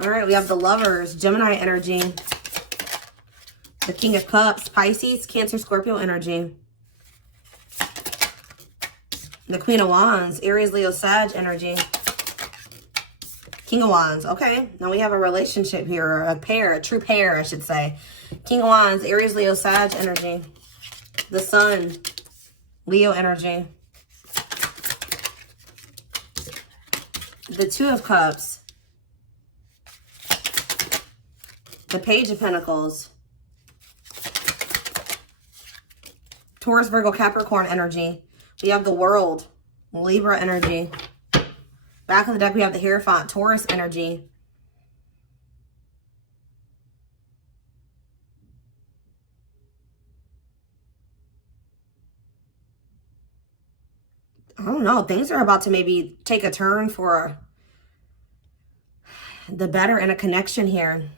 All right, we have the Lovers, Gemini energy. The King of Cups, Pisces, Cancer, Scorpio energy. The Queen of Wands, Aries, Leo, Sag energy. King of Wands. Okay, now we have a relationship here, a pair, a true pair, I should say. King of Wands, Aries, Leo, Sag energy. The Sun, Leo energy. The Two of Cups. The Page of Pentacles. Taurus, Virgo, Capricorn energy. We have the World, Libra energy. Back of the deck, we have the Hierophant, Taurus energy. I don't know. Things are about to maybe take a turn for the better in a connection here.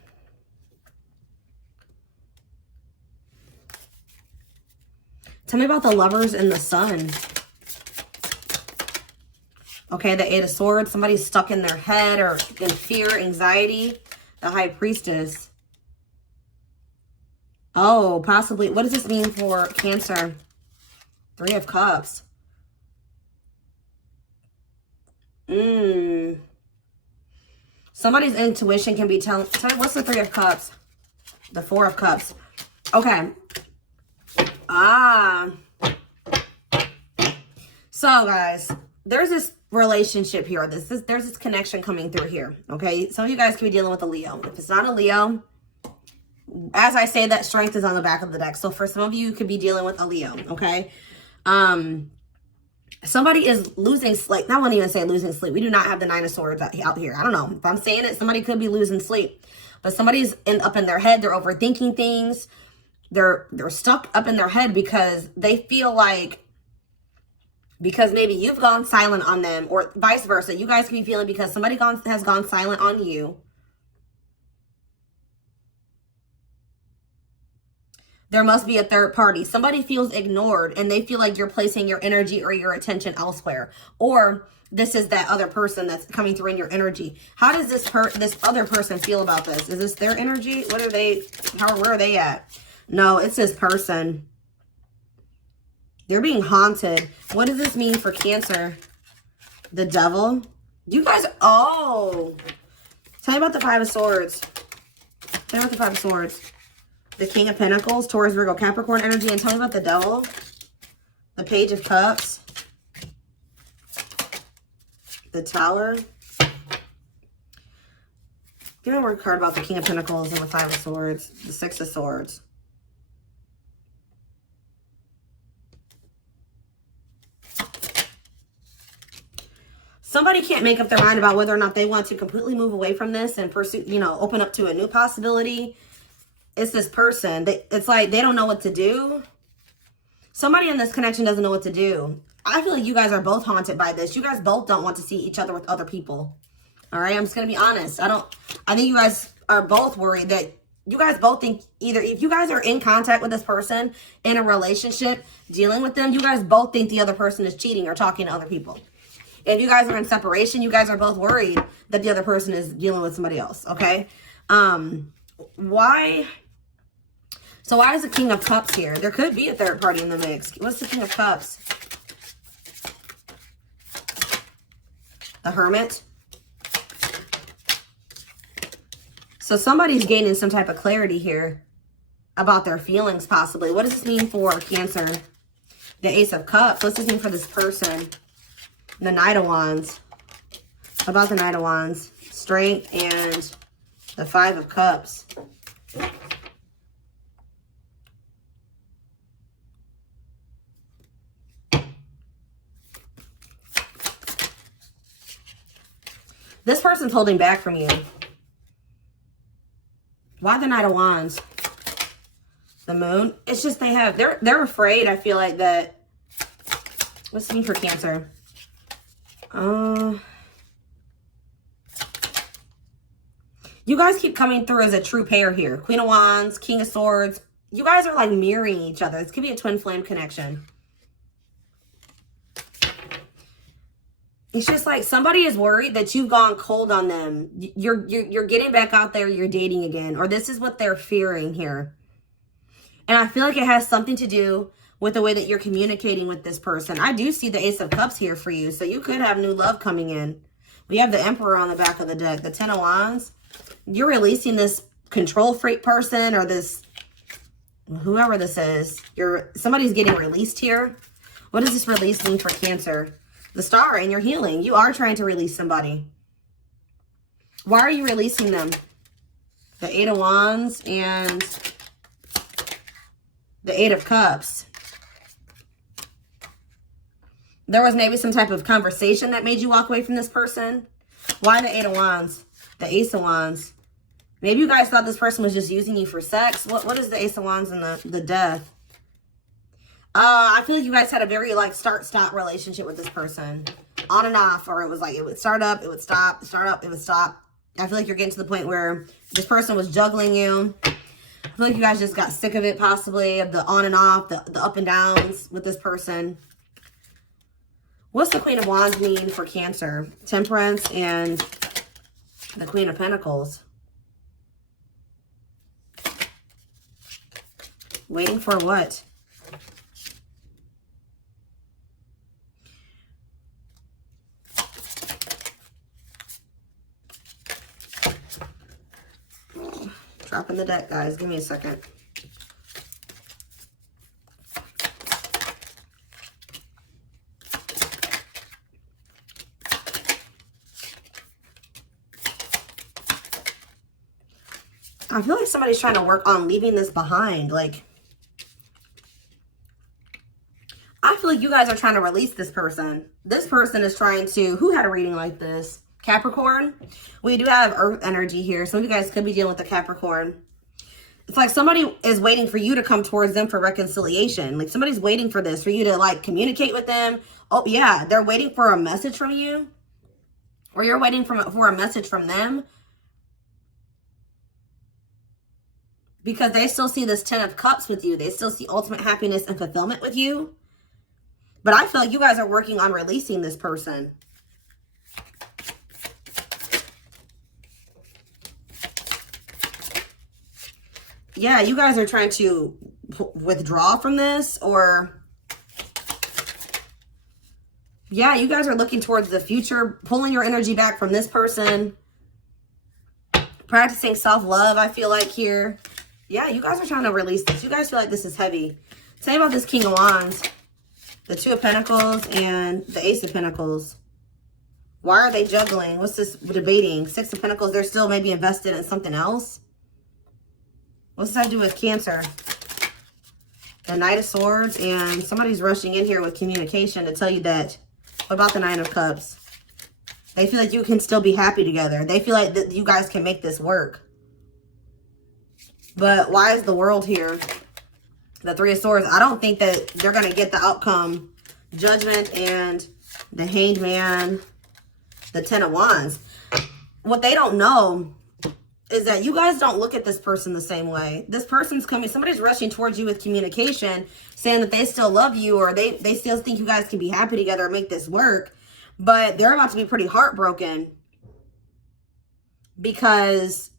Tell me about the Lovers and the Sun. Okay, the Eight of Swords. Somebody's stuck in their head or in fear, anxiety. The High Priestess. Oh, possibly. What does this mean for Cancer? Three of Cups. Somebody's intuition can be telling. Tell me, what's the Three of Cups? The Four of Cups. Okay. So guys, there's this relationship here. There's this connection coming through here. Okay. Some of you guys could be dealing with a Leo. If it's not a Leo, as I say, that strength is on the back of the deck. So for some of you, you could be dealing with a Leo. Okay. Somebody is losing sleep. I won't even say losing sleep. We do not have the Nine of Swords out here. I don't know. If I'm saying it, somebody could be losing sleep. But somebody's up in their head. They're overthinking things. They're stuck up in their head because they feel like, because maybe you've gone silent on them, or vice versa. You guys can be feeling because somebody has gone silent on you. There must be a third party. Somebody feels ignored and they feel like you're placing your energy or your attention elsewhere. Or this is that other person that's coming through in your energy. How does this other person feel about this? Is this their energy? What are they, where are they at? No, it's this person. They're being haunted. What does this mean for Cancer? The Devil. You guys, oh. Tell me about the Five of Swords. Tell me about the Five of Swords. The King of Pentacles, Taurus, Virgo, Capricorn energy. And tell me about the Devil. The Page of Cups. The Tower. Give me a word card about the King of Pentacles and the Five of Swords. The Six of Swords. Somebody can't make up their mind about whether or not they want to completely move away from this and pursue, you know, open up to a new possibility. It's this person. It's like they don't know what to do. Somebody in this connection doesn't know what to do. I feel like you guys are both haunted by this. You guys both don't want to see each other with other people. All right, I'm just going to be honest. I think you guys are both worried that you guys both think either if you guys are in contact with this person, in a relationship, dealing with them, you guys both think the other person is cheating or talking to other people. If you guys are in separation, you guys are both worried that the other person is dealing with somebody else, okay? Why? So why is the King of Cups here? There could be a third party in the mix. What's the King of Cups? The Hermit. So somebody's gaining some type of clarity here about their feelings, possibly. What does this mean for Cancer? The Ace of Cups. What's this mean for this person? The Knight of Wands. About the Knight of Wands. Strength and the Five of Cups. This person's holding back from you. Why the Knight of Wands? The Moon. It's just they're afraid, I feel like, that. What's this mean for Cancer? You guys keep coming through as a true pair here. Queen of Wands, King of Swords. You guys are like mirroring each other. This could be a twin flame connection. It's just like somebody is worried that you've gone cold on them. You're getting back out there, you're dating again, or this is what they're fearing here. And I feel like it has something to do with the way that you're communicating with this person. I do see the Ace of Cups here for you, so you could have new love coming in. We have the Emperor on the back of the deck, the Ten of Wands. You're releasing this control freak person, or this, whoever this is. Somebody's getting released here. What does this release mean for Cancer? The Star, and you're healing. You are trying to release somebody. Why are you releasing them? The Eight of Wands and the Eight of Cups. There was maybe some type of conversation that made you walk away from this person. Why the Eight of Wands? The Ace of Wands. Maybe you guys thought this person was just using you for sex. What is the Ace of Wands and the Death? I feel like you guys had a very like start-stop relationship with this person. On and off, or it was like it would start up, it would stop, start up, it would stop. I feel like you're getting to the point where this person was juggling you. I feel like you guys just got sick of it, possibly, of the on and off, the up and downs with this person. What's the Queen of Wands mean for Cancer? Temperance and the Queen of Pentacles. Waiting for what? Dropping the deck, guys. Give me a second. I feel like somebody's trying to work on leaving this behind. Like, I feel like you guys are trying to release this person. This person is trying to, who had a reading like this? Capricorn. We do have Earth energy here. Some of you guys could be dealing with the Capricorn. It's like somebody is waiting for you to come towards them for reconciliation. Like somebody's waiting for this, for you to like communicate with them. Oh yeah, they're waiting for a message from you. Or you're waiting for a message from them. Because they still see this Ten of Cups with you. They still see ultimate happiness and fulfillment with you. But I feel like you guys are working on releasing this person. Yeah, you guys are trying to withdraw from this, or yeah, you guys are looking towards the future, pulling your energy back from this person, practicing self-love, I feel like here. Yeah, you guys are trying to release this. You guys feel like this is heavy. Tell me about this King of Wands, the Two of Pentacles, and the Ace of Pentacles. Why are they juggling? What's this debating? Six of Pentacles, they're still maybe invested in something else. What's that do with Cancer? The Knight of Swords, and somebody's rushing in here with communication to tell you that. What about the Nine of Cups? They feel like you can still be happy together. They feel like that you guys can make this work. But why is the World here? The Three of Swords. I don't think that they're going to get the outcome. Judgment and the Hanged Man. The Ten of Wands. What they don't know is that you guys don't look at this person the same way. This person's coming, somebody's rushing towards you with communication, saying that they still love you, or they still think you guys can be happy together and make this work. But they're about to be pretty heartbroken because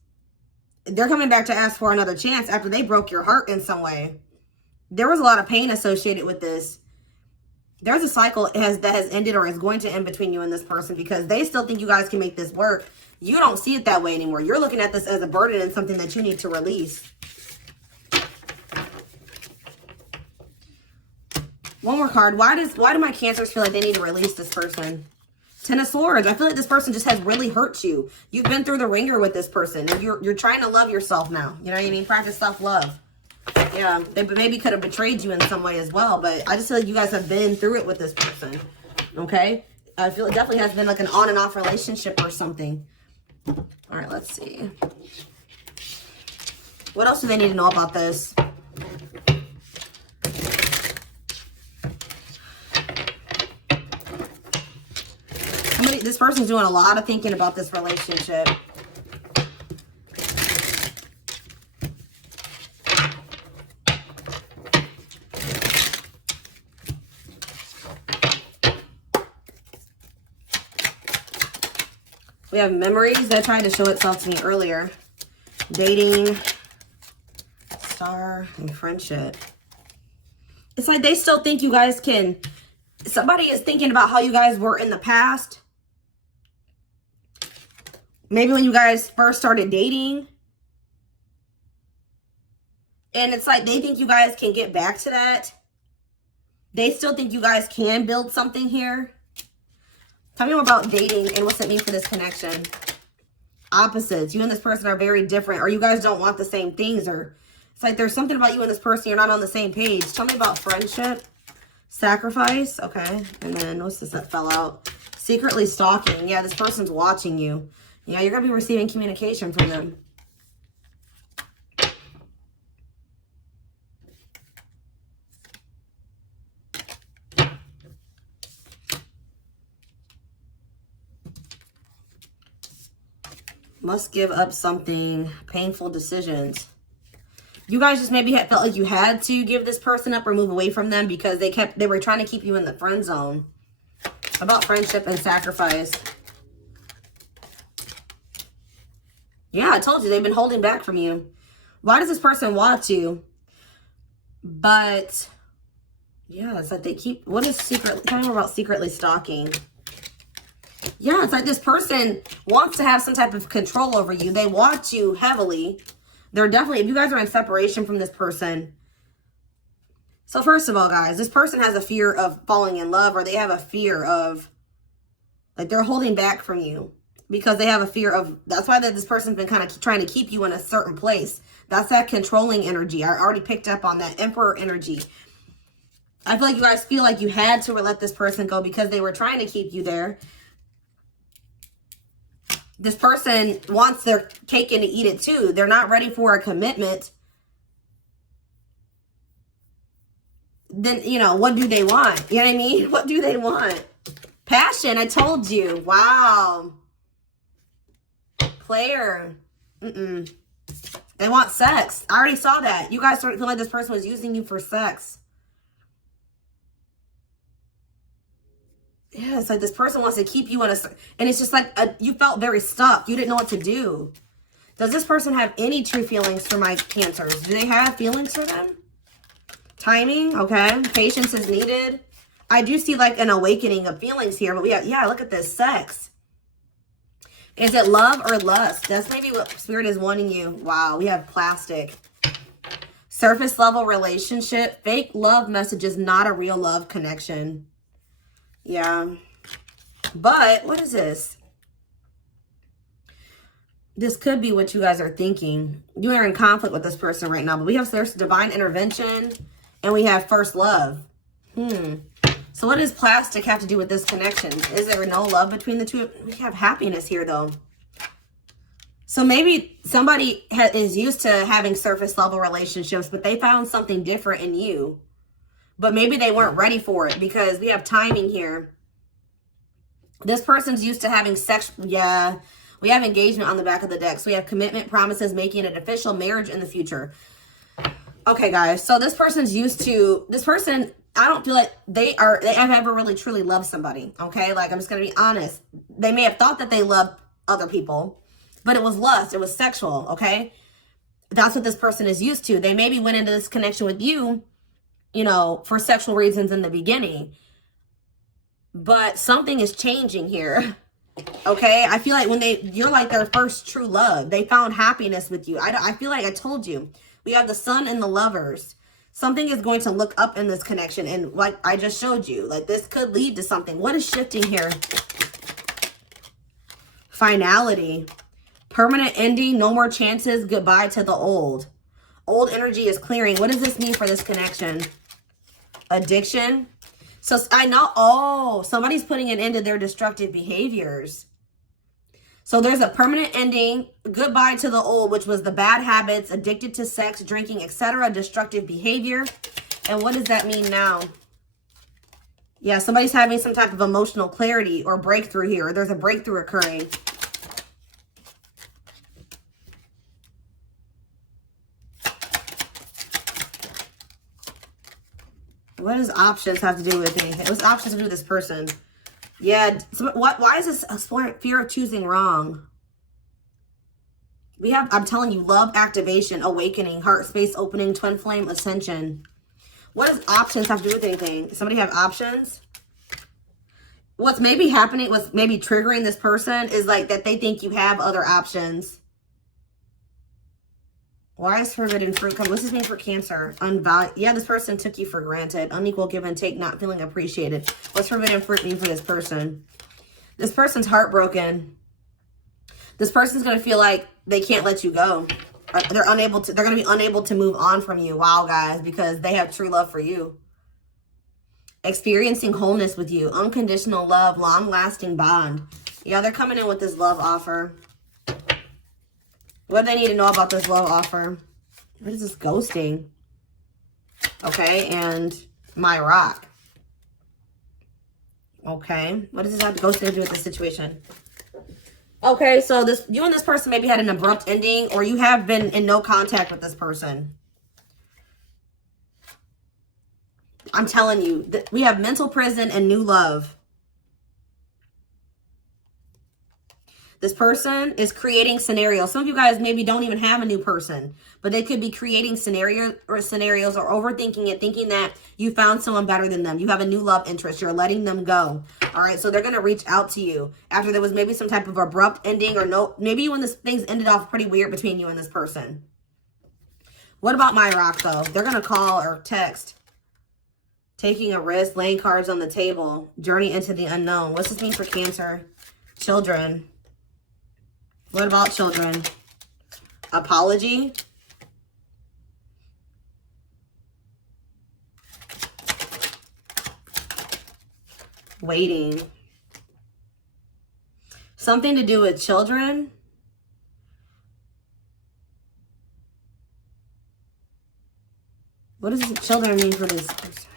they're coming back to ask for another chance after they broke your heart in some way. There was a lot of pain associated with this. There's a cycle that has ended or is going to end between you and this person because they still think you guys can make this work. You don't see it that way anymore. You're looking at this as a burden and something that you need to release. One more card. Why do my Cancers feel like they need to release this person? Ten of Swords. I feel like this person just has really hurt you. You've been through the ringer with this person, and you're trying to love yourself now. You know what I mean? Practice self-love. Yeah, they maybe could have betrayed you in some way as well, but I just feel like you guys have been through it with this person. Okay? I feel it definitely has been like an on and off relationship or something. All right, let's see. What else do they need to know about this? This person's doing a lot of thinking about this relationship. We have memories that tried to show itself to me earlier. Dating, star, and friendship. It's like they still think you guys can... Somebody is thinking about how you guys were in the past. Maybe when you guys first started dating. And it's like they think you guys can get back to that. They still think you guys can build something here. Tell me more about dating and what's it mean for this connection. Opposites. You and this person are very different. Or you guys don't want the same things. Or it's like there's something about you and this person. You're not on the same page. Tell me about friendship. Sacrifice. Okay. And then what's this that fell out? Secretly stalking. Yeah, this person's watching you. Yeah, you're going to be receiving communication from them. Must give up something. Painful decisions. You guys just maybe felt like you had to give this person up or move away from them because they were trying to keep you in the friend zone. About friendship and sacrifice. Yeah, I told you they've been holding back from you. Why does this person want you? But yeah, it's like they keep... What is secret? Tell me more about secretly stalking. Yeah, it's like this person wants to have some type of control over you. They want you heavily. They're definitely, if you guys are in separation from this person. So first of all, guys, this person has a fear of falling in love, or they have a fear of, like, they're holding back from you because they have a fear of, that's why this person's been kind of trying to keep you in a certain place. That's that controlling energy. I already picked up on that Emperor energy. I feel like you guys feel like you had to let this person go because they were trying to keep you there. This person wants their cake and to eat it too. They're not ready for a commitment. Then, you know, what do they want? You know what I mean? What do they want? Passion, I told you. Wow. Player. They want sex. I already saw that. You guys started feeling like this person was using you for sex. Yeah, it's like this person wants to keep you in a... And it's just like you felt very stuck. You didn't know what to do. Does this person have any true feelings for my Cancers? Do they have feelings for them? Timing, okay. Patience is needed. I do see like an awakening of feelings here. But we have, yeah, look at this. Sex. Is it love or lust? That's maybe what Spirit is wanting you. Wow, we have plastic. Surface level relationship. Fake love message is not a real love connection. Yeah. But what is this? This could be what you guys are thinking. You are in conflict with this person right now. But we have there's divine intervention. And we have first love. So what does plastic have to do with this connection? Is there no love between the two? We have happiness here though. So maybe somebody is used to having surface level relationships. But they found something different in you. But maybe they weren't ready for it because we have timing here. This person's used to having sex. Yeah, we have engagement on the back of the deck. So we have commitment, promises, making an official marriage in the future. Okay, guys. So this person's used to, this person, I don't feel like they have ever really truly loved somebody. Okay, like I'm just going to be honest. They may have thought that they loved other people, but it was lust. It was sexual. Okay, that's what this person is used to. They maybe went into this connection with you, you know, for sexual reasons in the beginning. But something is changing here. Okay? I feel like when you're like their first true love. They found happiness with you. I feel like I told you. We have the Sun and the Lovers. Something is going to look up in this connection. And like I just showed you, like this could lead to something. What is shifting here? Finality. Permanent ending. No more chances. Goodbye to the old. Old energy is clearing. What does this mean for this connection? Addiction. So I know, oh, somebody's putting an end to their destructive behaviors. So there's a permanent ending, goodbye to the old, which was the bad habits, addicted to sex, drinking, etc., destructive behavior. And what does that mean now? Yeah, somebody's having some type of emotional clarity or breakthrough here. Or there's a breakthrough occurring. What does options have to do with me? What's options to do with this person? Yeah. Why is this a fear of choosing wrong? We have, I'm telling you, love activation, awakening, heart space opening, twin flame ascension. What does options have to do with anything? Somebody have options? What's maybe happening, what's maybe triggering this person is like that they think you have other options. Why is forbidden fruit come? What's this mean for Cancer? Yeah, this person took you for granted. Unequal give and take, not feeling appreciated. What's forbidden fruit mean for this person? This person's heartbroken. This person's going to feel like they can't let you go. They're going to be unable to move on from you. Wow, guys, because they have true love for you. Experiencing wholeness with you. Unconditional love, long-lasting bond. Yeah, they're coming in with this love offer. What do they need to know about this love offer? What is this ghosting? Okay, and my rock. Okay, what does this have ghosting to do with this situation? Okay, so you and this person maybe had an abrupt ending, or you have been in no contact with this person. I'm telling you, we have mental prison and new love. This person is creating scenarios. Some of you guys maybe don't even have a new person, but they could be creating scenarios or overthinking it, thinking that you found someone better than them. You have a new love interest. You're letting them go. All right, so they're going to reach out to you after there was maybe some type of abrupt ending, or no, maybe when things ended off pretty weird between you and this person. What about my rock, though? They're going to call or text. Taking a risk, laying cards on the table, journey into the unknown. What's this mean for Cancer? Children. What about children? Apology. Waiting. Something to do with children. What does children mean for this person?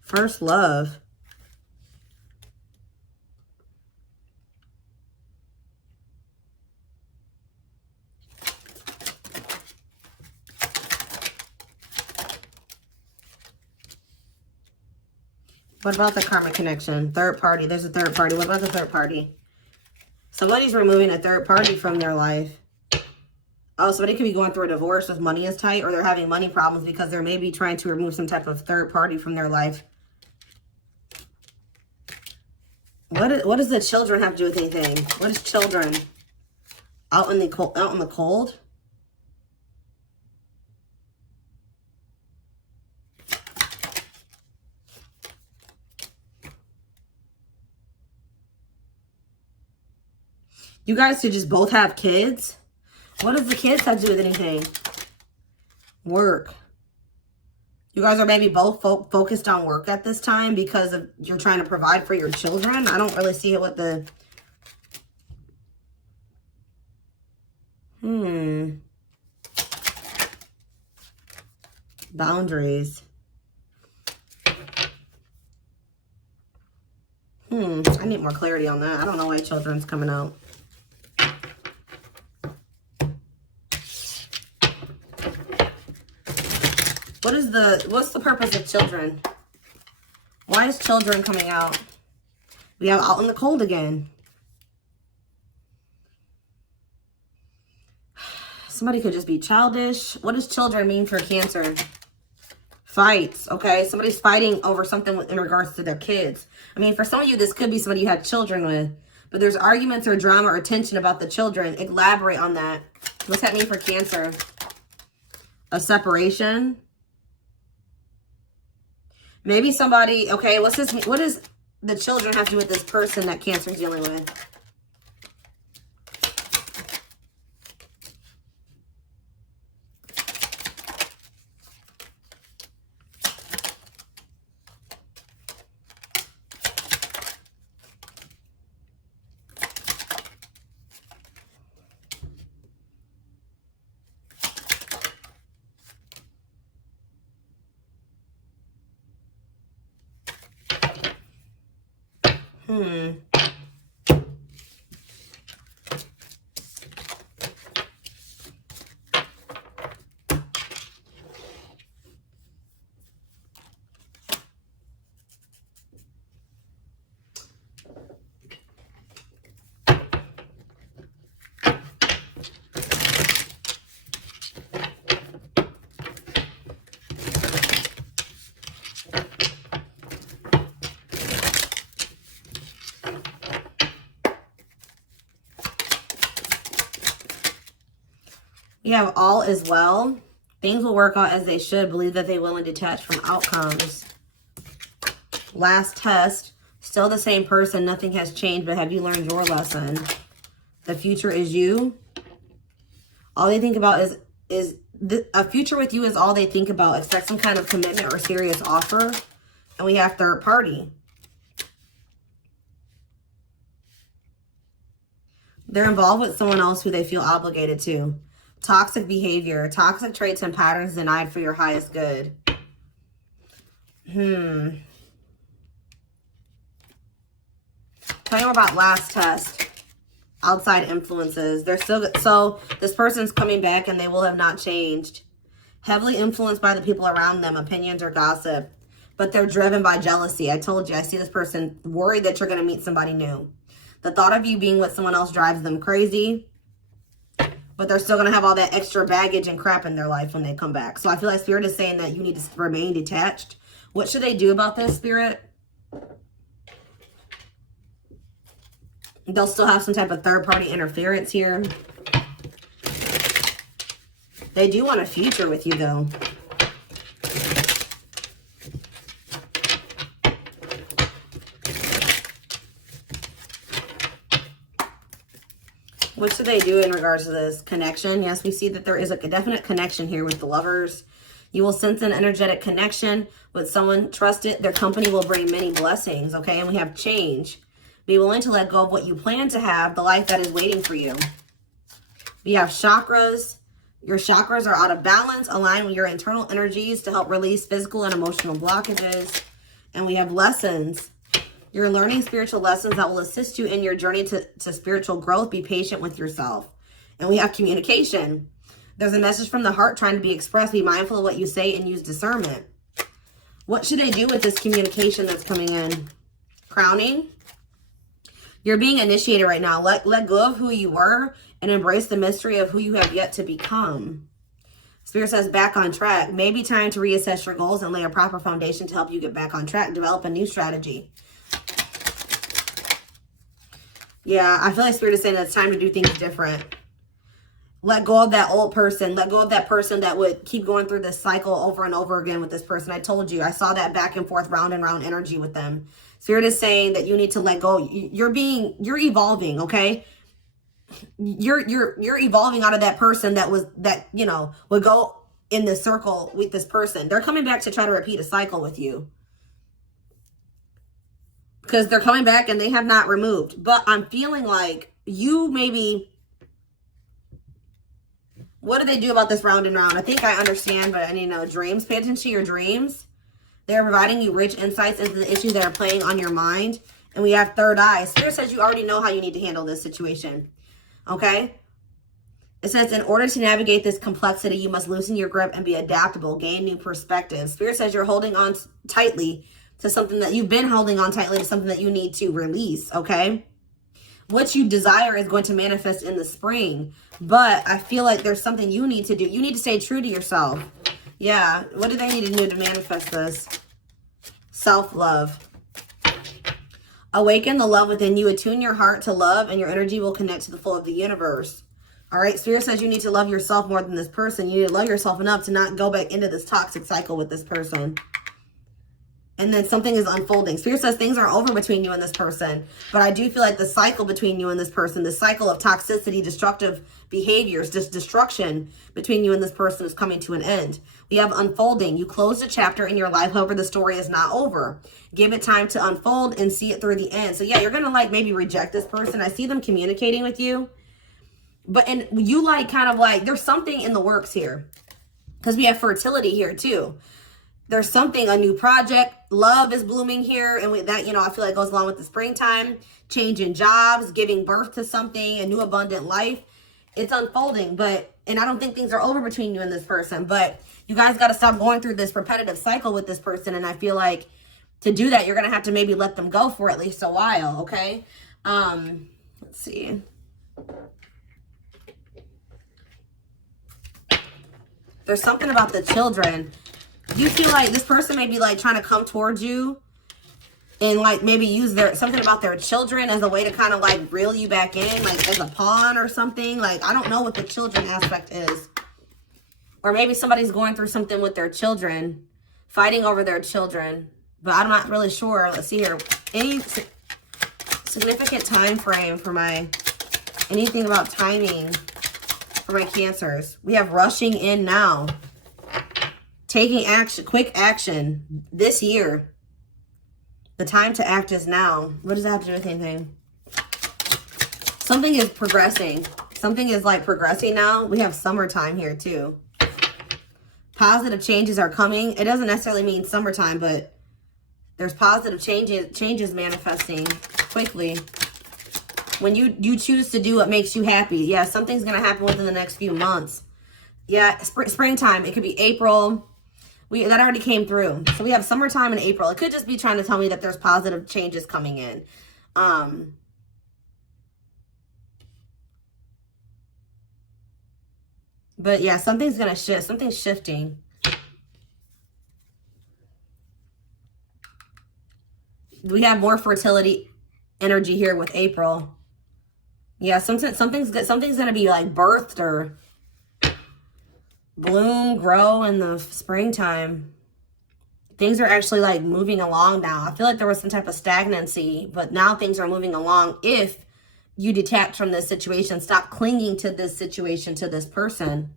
First love. What about the karmic connection? Third party. There's a third party. What about the third party? Somebody's removing a third party from their life. Oh, somebody could be going through a divorce with money is tight, or they're having money problems because they're maybe trying to remove some type of third party from their life. What does the children have to do with anything? What is children? Out in the cold? Out in the cold? You guys should just both have kids. What does the kids have to do with anything? Work. You guys are maybe both focused on work at this time because you're trying to provide for your children. I don't really see it with the... Boundaries. I need more clarity on that. I don't know why children's coming out. What's the purpose of children? Why is children coming out? We have out in the cold again. Somebody could just be childish. What does children mean for Cancer? Fights, okay? Somebody's fighting over something in regards to their kids. I mean, for some of you, this could be somebody you had children with. But there's arguments or drama or tension about the children. Elaborate on that. What's that mean for Cancer? A separation. Maybe somebody, okay, what does the children have to do with this person that Cancer's dealing with? We have all is well. Things will work out as they should. Believe that they will and detach from outcomes. Last test. Still the same person. Nothing has changed, but have you learned your lesson? The future is you. All they think about is a future with you is all they think about. Expect some kind of commitment or serious offer. And we have third party. They're involved with someone else who they feel obligated to. Toxic behavior. Toxic traits and patterns denied for your highest good. Tell me more about last test. Outside influences. They're still good. So this person's coming back and they will have not changed. Heavily influenced by the people around them. Opinions or gossip. But they're driven by jealousy. I told you. I see this person worried that you're going to meet somebody new. The thought of you being with someone else drives them crazy. But they're still going to have all that extra baggage and crap in their life when they come back. So I feel like Spirit is saying that you need to remain detached. What should they do about this, Spirit? They'll still have some type of third-party interference here. They do want a future with you, though. What should they do in regards to this connection? Yes, we see that there is a definite connection here with the lovers. You will sense an energetic connection with someone trusted. Their company will bring many blessings, okay? And we have change. Be willing to let go of what you plan to have, the life that is waiting for you. We have chakras. Your chakras are out of balance. Align with your internal energies to help release physical and emotional blockages. And we have lessons. You're learning spiritual lessons that will assist you in your journey to spiritual growth. Be patient with yourself. And we have communication. There's a message from the heart trying to be expressed. Be mindful of what you say and use discernment. What should they do with this communication that's coming in? Crowning. You're being initiated right now. Let go of who you were and embrace the mystery of who you have yet to become. Spirit says back on track. Maybe time to reassess your goals and lay a proper foundation to help you get back on track. Develop a new strategy. Yeah, I feel like Spirit is saying that it's time to do things different. Let go of that old person. Let go of that person that would keep going through this cycle over and over again with this person. I told you, I saw that back and forth, round and round energy with them. Spirit is saying that you need to let go. You're evolving, okay? You're evolving out of that person that would go in this circle with this person. They're coming back to try to repeat a cycle with you. Because they're coming back and they have not removed. But I'm feeling like you maybe... What do they do about this round and round? I think I understand, but I need to know. Dreams. Pay attention to your dreams. They're providing you rich insights into the issues that are playing on your mind. And we have third eye. Spirit says you already know how you need to handle this situation. Okay? It says in order to navigate this complexity, you must loosen your grip and be adaptable. Gain new perspectives. Spirit says you're holding on tightly to something that you've been holding on tightly to something that you need to release. Okay? What you desire is going to manifest in the spring. But I feel like there's something you need to do. You need to stay true to yourself. Yeah. What do they need to do to manifest this? Self-love. Awaken the love within you. Attune your heart to love and your energy will connect to the flow of the universe. All right. Spirit says you need to love yourself more than this person. You need to love yourself enough to not go back into this toxic cycle with this person. And then something is unfolding. Spirit says things are over between you and this person. But I do feel like the cycle between you and this person, the cycle of toxicity, destructive behaviors, just destruction between you and this person is coming to an end. We have unfolding. You closed a chapter in your life. However, the story is not over. Give it time to unfold and see it through the end. So yeah, you're going to maybe reject this person. I see them communicating with you. And you kind of there's something in the works here. Because we have fertility here too. There's something, a new project, love is blooming here. And with that, I feel like goes along with the springtime, changing jobs, giving birth to something, a new abundant life. It's unfolding, and I don't think things are over between you and this person, but you guys got to stop going through this repetitive cycle with this person. And I feel like to do that, you're going to have to maybe let them go for at least a while. Okay. Let's see. There's something about the children. You feel like this person may be trying to come towards you and like maybe use something about their children as a way to kind of like reel you back in, like as a pawn or something. Like, I don't know what the children aspect is. Or maybe somebody's going through something with their children, fighting over their children, but I'm not really sure. Let's see here. Any significant time frame for anything about timing for my Cancers? We have rushing in now. Taking action, quick action this year. The time to act is now. What does that have to do with anything? Something is progressing. Something is like progressing now. We have summertime here too. Positive changes are coming. It doesn't necessarily mean summertime, but there's positive changes manifesting quickly. When you choose to do what makes you happy. Yeah, something's going to happen within the next few months. Yeah, springtime. It could be April. That already came through. So we have summertime and April. It could just be trying to tell me that there's positive changes coming in. But yeah, something's going to shift. Something's shifting. We have more fertility energy here with April. Yeah, something's going to be like birthed or bloom, grow in the springtime. Things are actually like moving along now. I feel like there was some type of stagnancy, but now things are moving along if you detach from this situation. Stop clinging to this situation, to this person.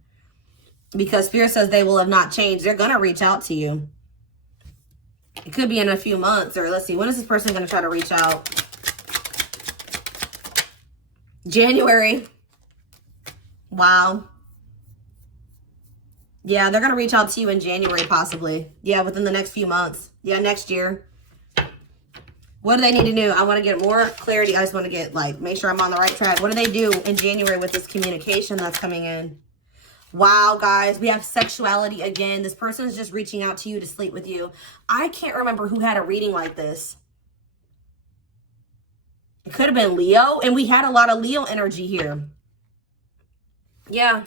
Because Spirit says they will have not changed. They're going to reach out to you. It could be in a few months, or let's see. When is this person going to try to reach out? January. Wow. Yeah, they're going to reach out to you in January, possibly. Yeah, within the next few months. Yeah, next year. What do they need to do? I want to get more clarity. I just want to get, like, make sure I'm on the right track. What do they do in January with this communication that's coming in? Wow, guys, we have sexuality again. This person is just reaching out to you to sleep with you. I can't remember who had a reading like this. It could have been Leo, and we had a lot of Leo energy here. Yeah.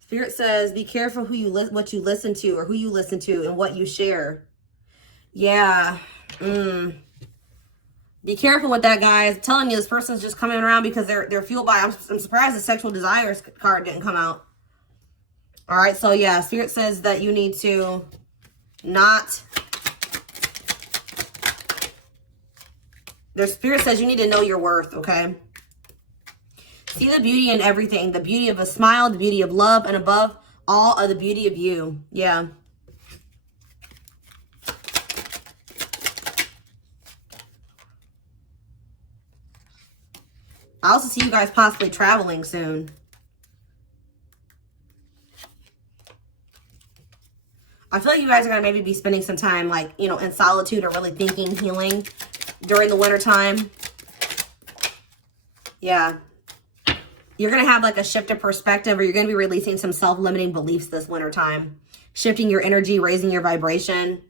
Spirit says, be careful what you listen to, or who you listen to, and what you share. Yeah. Be careful with that, guys. I'm telling you, this person's just coming around because they're fueled by. I'm surprised the sexual desires card didn't come out. All right, so yeah, Spirit says that you need to not. Their Spirit says you need to know your worth. Okay. See the beauty in everything. The beauty of a smile, the beauty of love, and above all of the beauty of you. Yeah. I also see you guys possibly traveling soon. I feel like you guys are going to maybe be spending some time, like, you know, in solitude, or really thinking, healing during the winter time. Yeah. You're going to have like a shift of perspective, or you're going to be releasing some self-limiting beliefs this winter time. Shifting your energy, raising your vibration.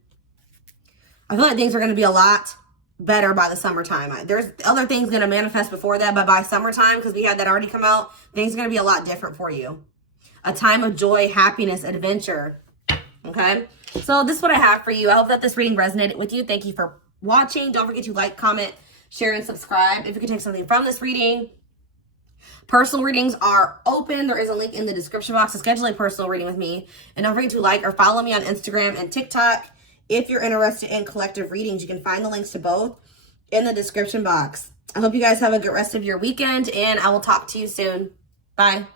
I feel like things are going to be a lot better by the summertime. There's other things going to manifest before that, but by summertime, because we had that already come out, things are going to be a lot different for you. A time of joy, happiness, adventure. Okay? So this is what I have for you. I hope that this reading resonated with you. Thank you for watching. Don't forget to like, comment, share, and subscribe. If you can take something from this reading. Personal readings are open. There is a link in the description box to schedule a personal reading with me. And don't forget to like or follow me on Instagram and TikTok. If you're interested in collective readings, you can find the links to both in the description box. I hope you guys have a good rest of your weekend, and I will talk to you soon. Bye.